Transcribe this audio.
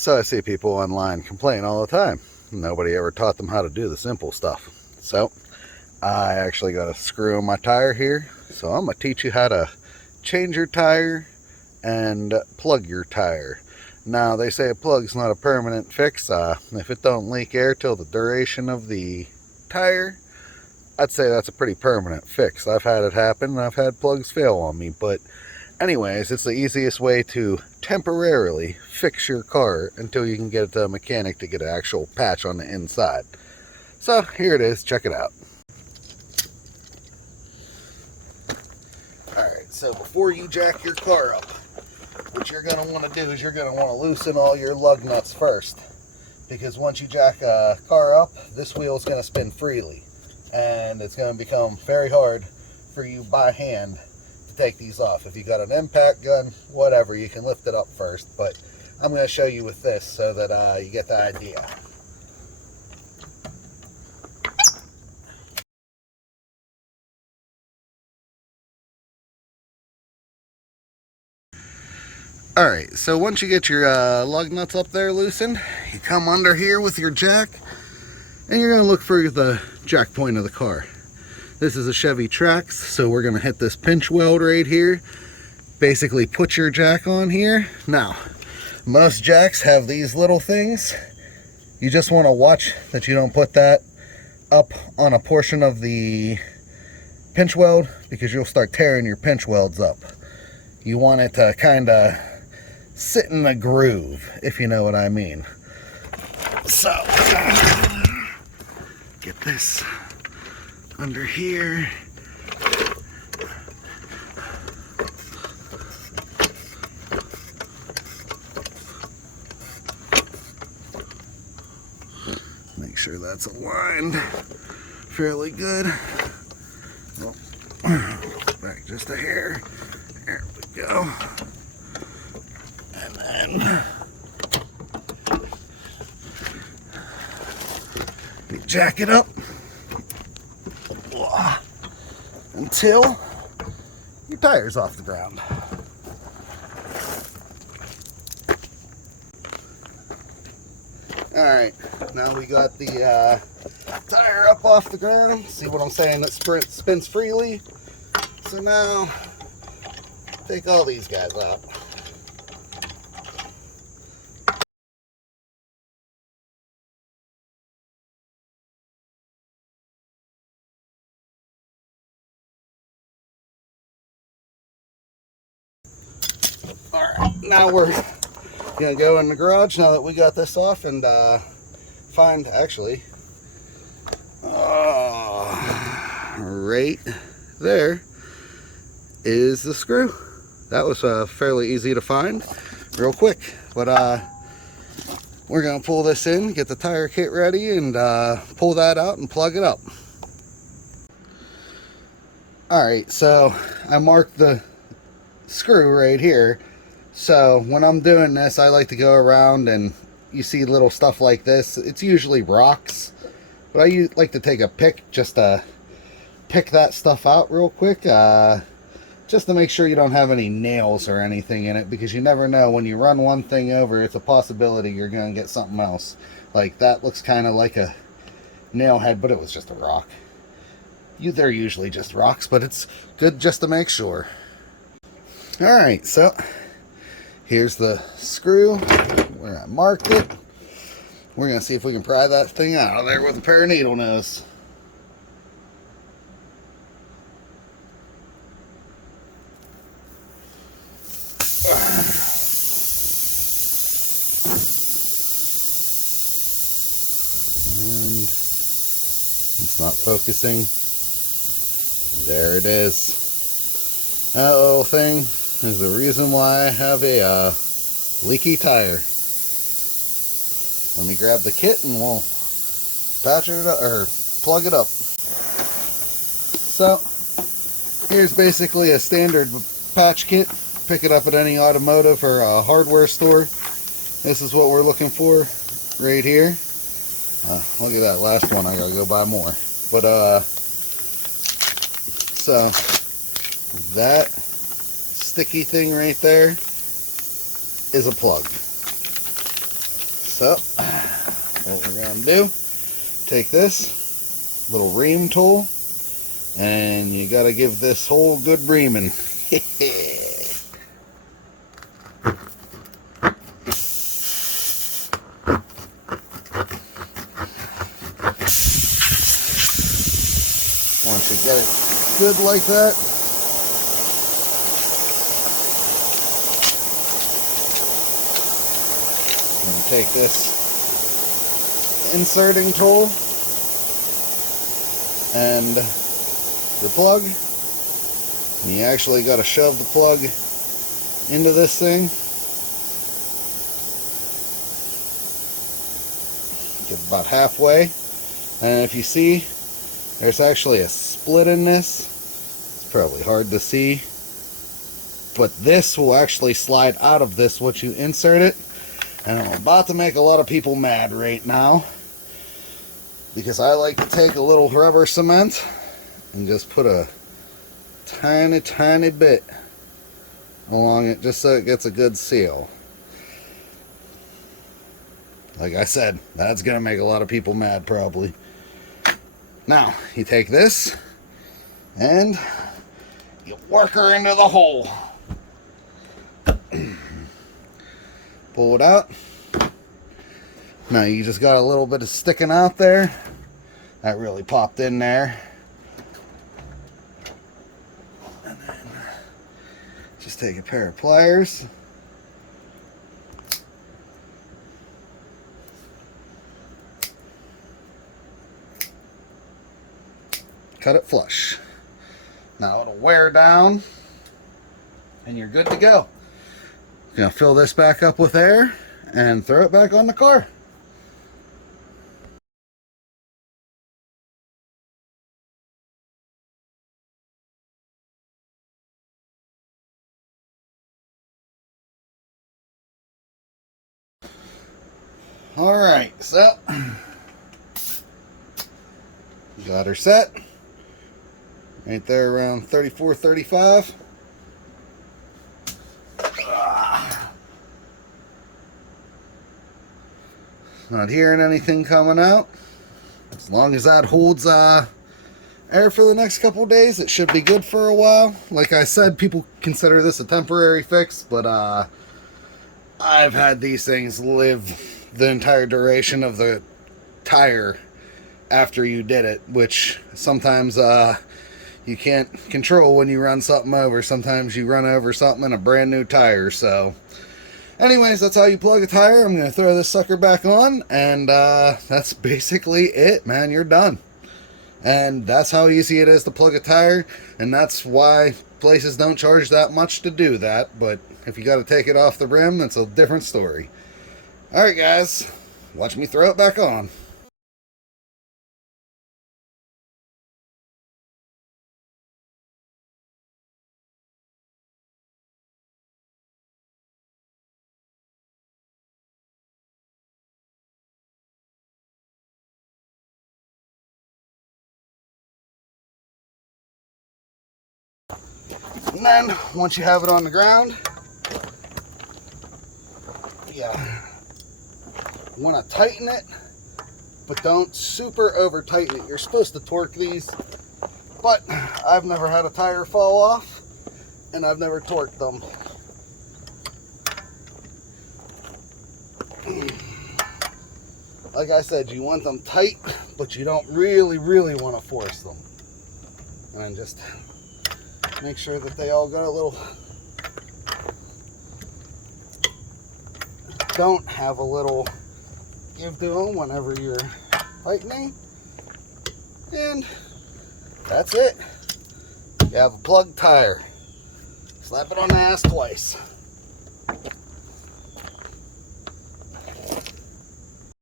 So I see people online complain all the time. Nobody ever taught them how to do the simple stuff. So I actually got a screw in my tire here. So I'm going to teach you how to change your tire and plug your tire. Now they say a plug's not a permanent fix. If it don't leak air till the duration of the tire, I'd say that's a pretty permanent fix. I've had it happen and I've had plugs fail on me, but anyways, it's the easiest way to temporarily fix your car until you can get it to a mechanic to get an actual patch on the inside. So here it is, check it out. Alright, so before you jack your car up, what you're going to want to do is you're going to want to loosen all your lug nuts first. Because once you jack a car up, this wheel is going to spin freely. And it's going to become very hard for you by hand to take these off. If you got an impact gun, whatever, you can lift it up first, but I'm going to show you with this so that you get the idea. Alright, so once you get your lug nuts up there loosened, you come under here with your jack, and you're going to look for the jack point of the car. This is a Chevy Trax, so we're going to hit this pinch weld right here. Basically put your jack on here. Now, most jacks have these little things. You just want to watch that you don't put that up on a portion of the pinch weld, because you'll start tearing your pinch welds up. You want it to kind of sit in a groove, if you know what I mean. So, get this under here. Make sure that's aligned fairly good. Oh, back just a hair. There we go. And then you jack it up until your tire's off the ground. Alright, now we got the tire up off the ground. See what I'm saying? That spins freely. So now, take all these guys out. Alright, now we're going to go in the garage now that we got this off and find, actually, right there is the screw. That was fairly easy to find real quick, but we're going to pull this in, get the tire kit ready, and pull that out and plug it up. Alright, so I marked the screw right here. So when I'm doing this, I like to go around, and you see little stuff like this. It's usually rocks, but I like to take a pick just to pick that stuff out real quick, just to make sure you don't have any nails or anything in it, because you never know. When you run one thing over, it's a possibility you're going to get something else. Like that looks kind of like a nail head, but it was just a rock. They're usually just rocks, but it's good just to make sure. Alright, so here's the screw where I marked it. We're going to see if we can pry that thing out of there with a pair of needle nose. And it's not focusing. There it is. That little thing is the reason why I have a leaky tire. Let me grab the kit and we'll patch it up, or plug it up. So here's basically a standard patch kit. Pick it up at any automotive or hardware store. This is what we're looking for right here. Look at that last one. I gotta go buy more. But so that sticky thing right there is a plug. So, what we're going to do, take this little ream tool, and you got to give this hole good reaming. Once you get it good like that, I'm going to take this inserting tool and your plug, and you actually got to shove the plug into this thing. Get about halfway, and if you see, there's actually a split in this. It's probably hard to see, but this will actually slide out of this once you insert it. And I'm about to make a lot of people mad right now, because I like to take a little rubber cement and just put a tiny bit along it, just so it gets a good seal. Like I said, that's gonna make a lot of people mad probably. Now you take this and you work her into the hole. Pull it out. Now you just got a little bit of sticking out there. That really popped in there. And then just take a pair of pliers. Cut it flush. Now it'll wear down and you're good to go. You're gonna fill this back up with air and throw it back on the car. Alright, so got her set right there around 34, 35. Not hearing anything coming out. As long as that holds air for the next couple of days, it should be good for a while. Like I said, people consider this a temporary fix, but I've had these things live the entire duration of the tire after you did it, which sometimes you can't control when you run something over. Sometimes you run over something in a brand new tire. So anyways, that's how you plug a tire. I'm going to throw this sucker back on, and that's basically it, man. You're done. And that's how easy it is to plug a tire, and that's why places don't charge that much to do that. But if you got to take it off the rim, that's a different story. Alright guys, watch me throw it back on. And then, once you have it on the ground, yeah, you want to tighten it, but don't super over tighten it. You're supposed to torque these, but I've never had a tire fall off, and I've never torqued them. Like I said, you want them tight, but you don't really want to force them. And then just make sure that they all got a little, don't have a little give to them whenever you're tightening. And that's it. You have a plugged tire. Slap it on the ass twice.